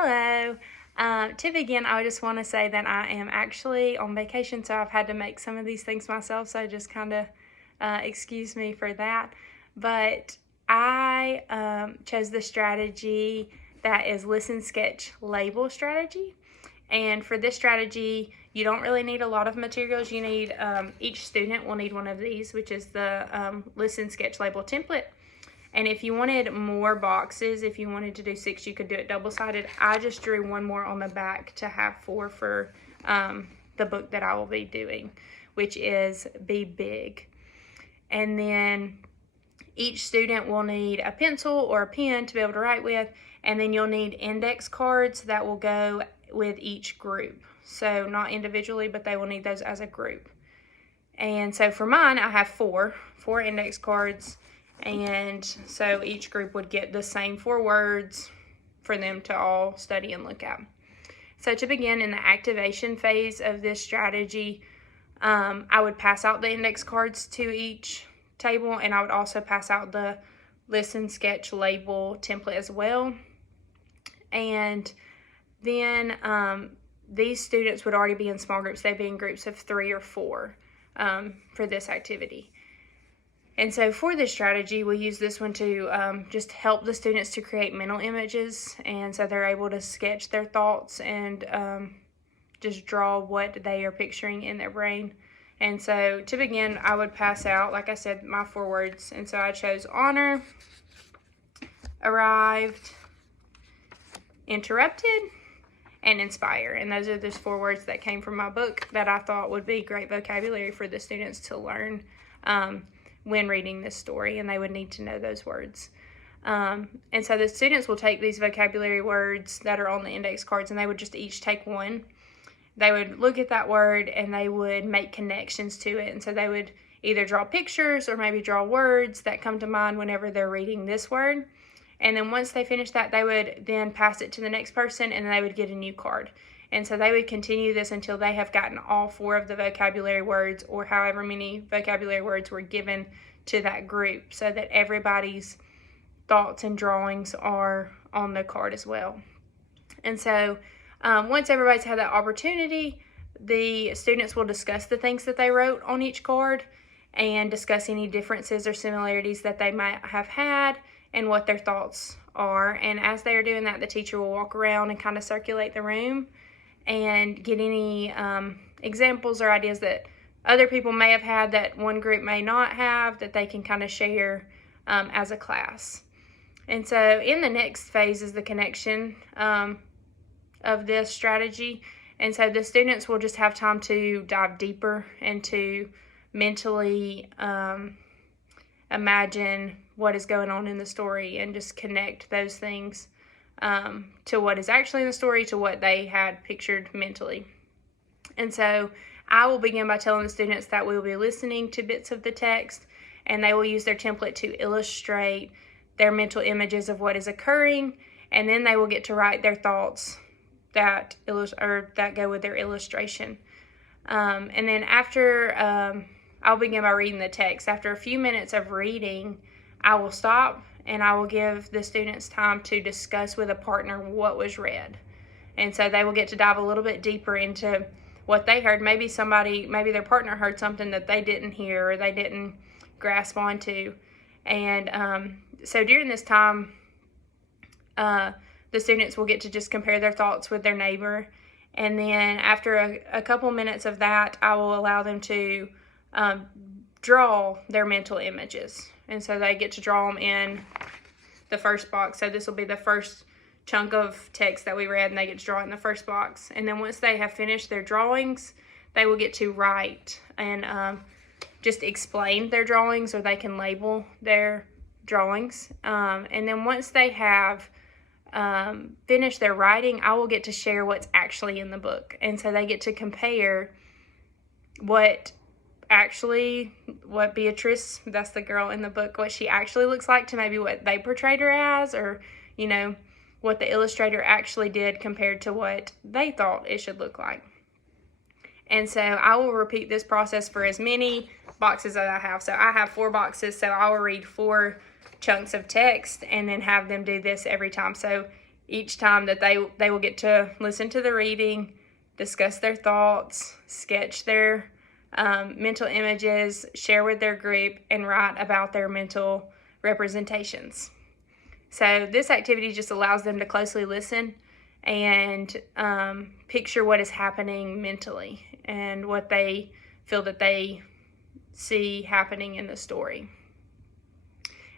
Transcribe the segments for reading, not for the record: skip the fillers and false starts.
Hello. To begin, I just want to say that I am actually on vacation, so I've had to make some of these things myself, so just kind of excuse me for that. But I chose the strategy that is listen, sketch, label strategy. And for this strategy, you don't really need a lot of materials. You need, each student will need one of these, which is the listen, sketch, label template. And if you wanted more boxes, if you wanted to do 6, you could do it double-sided. I just drew one more on the back to have 4 for the book that I will be doing, which is Be Big. And then each student will need a pencil or a pen to be able to write with, and then you'll need index cards that will go with each group. So not individually, but they will need those as a group. And so for mine, I have 4 index cards. And so each group would get the same 4 words for them to all study and look at. So to begin, in the activation phase of this strategy, I would pass out the index cards to each table, and I would also pass out the listen, sketch, label template as well. And then these students would already be in small groups. They'd be in groups of 3 or 4 for this activity. And so for this strategy, we'll use this one to just help the students to create mental images. And so they're able to sketch their thoughts and just draw what they are picturing in their brain. And so to begin, I would pass out, like I said, my 4 words. And so I chose honor, arrived, interrupted, and inspire. And those are those 4 words that came from my book that I thought would be great vocabulary for the students to learn when reading this story, and they would need to know those words. And so the students will take these vocabulary words that are on the index cards, and they would just each take one. They would look at that word and they would make connections to it. And so they would either draw pictures or maybe draw words that come to mind whenever they're reading this word. And then once they finish that, they would then pass it to the next person, and they would get a new card. And so they would continue this until they have gotten all 4 of the vocabulary words, or however many vocabulary words were given to that group, so that everybody's thoughts and drawings are on the card as well. And so once everybody's had that opportunity, the students will discuss the things that they wrote on each card and discuss any differences or similarities that they might have had and what their thoughts are. And as they are doing that, the teacher will walk around and kind of circulate the room and get any examples or ideas that other people may have had that one group may not have, that they can kind of share as a class. And so in the next phase is the connection of this strategy. And so the students will just have time to dive deeper and to mentally imagine what is going on in the story and just connect those things to what is actually in the story, to what they had pictured mentally. And so I will begin by telling the students that we will be listening to bits of the text, and they will use their template to illustrate their mental images of what is occurring, and then they will get to write their thoughts that go with their illustration. And then after, I'll begin by reading the text. After a few minutes of reading, I will stop and I will give the students time to discuss with a partner what was read. And so they will get to dive a little bit deeper into what they heard. Maybe their partner heard something that they didn't hear or they didn't grasp onto. And so during this time, the students will get to just compare their thoughts with their neighbor. And then after a couple minutes of that, I will allow them to draw their mental images. And so they get to draw them in the first box. So this will be the first chunk of text that we read, and they get to draw it in the first box. And then once they have finished their drawings, they will get to write and just explain their drawings, or they can label their drawings. And then once they have finished their writing, I will get to share what's actually in the book. And so they get to compare what Beatrice, that's the girl in the book, what she actually looks like to maybe what they portrayed her as, or, what the illustrator actually did compared to what they thought it should look like. And so I will repeat this process for as many boxes as I have. So I have 4 boxes, so I will read 4 chunks of text and then have them do this every time. So each time that they will get to listen to the reading, discuss their thoughts, sketch their mental images, share with their group, and write about their mental representations. So this activity just allows them to closely listen and picture what is happening mentally and what they feel that they see happening in the story.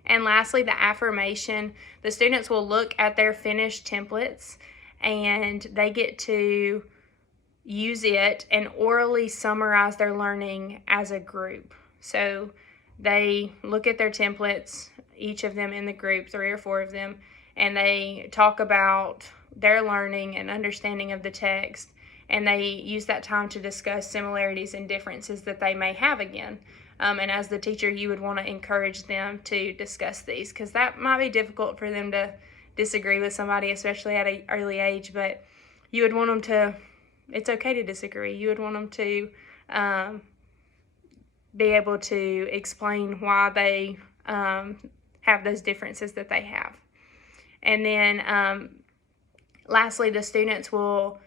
And lastly, the affirmation. The students will look at their finished templates and they get to use it and orally summarize their learning as a group. So they look at their templates, each of them in the group, 3 or 4 of them, and they talk about their learning and understanding of the text, and they use that time to discuss similarities and differences that they may have again. And as the teacher, you would want to encourage them to discuss these, because that might be difficult for them to disagree with somebody, especially at an early age, but you would want them to, it's okay to disagree. You would want them to be able to explain why they have those differences that they have. And then lastly, the students will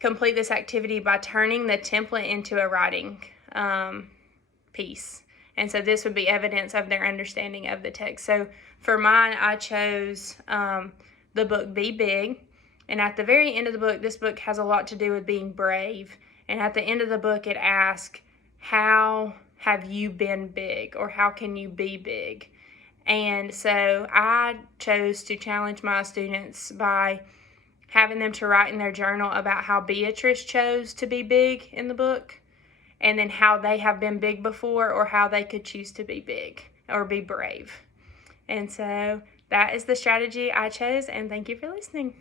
complete this activity by turning the template into a writing piece. And so this would be evidence of their understanding of the text. So for mine, I chose the book Be Big. And at the very end of the book, this book has a lot to do with being brave. And at the end of the book, it asks, how have you been big? Or how can you be big? And so I chose to challenge my students by having them to write in their journal about how Beatrice chose to be big in the book, and then how they have been big before, or how they could choose to be big or be brave. And so that is the strategy I chose, and thank you for listening.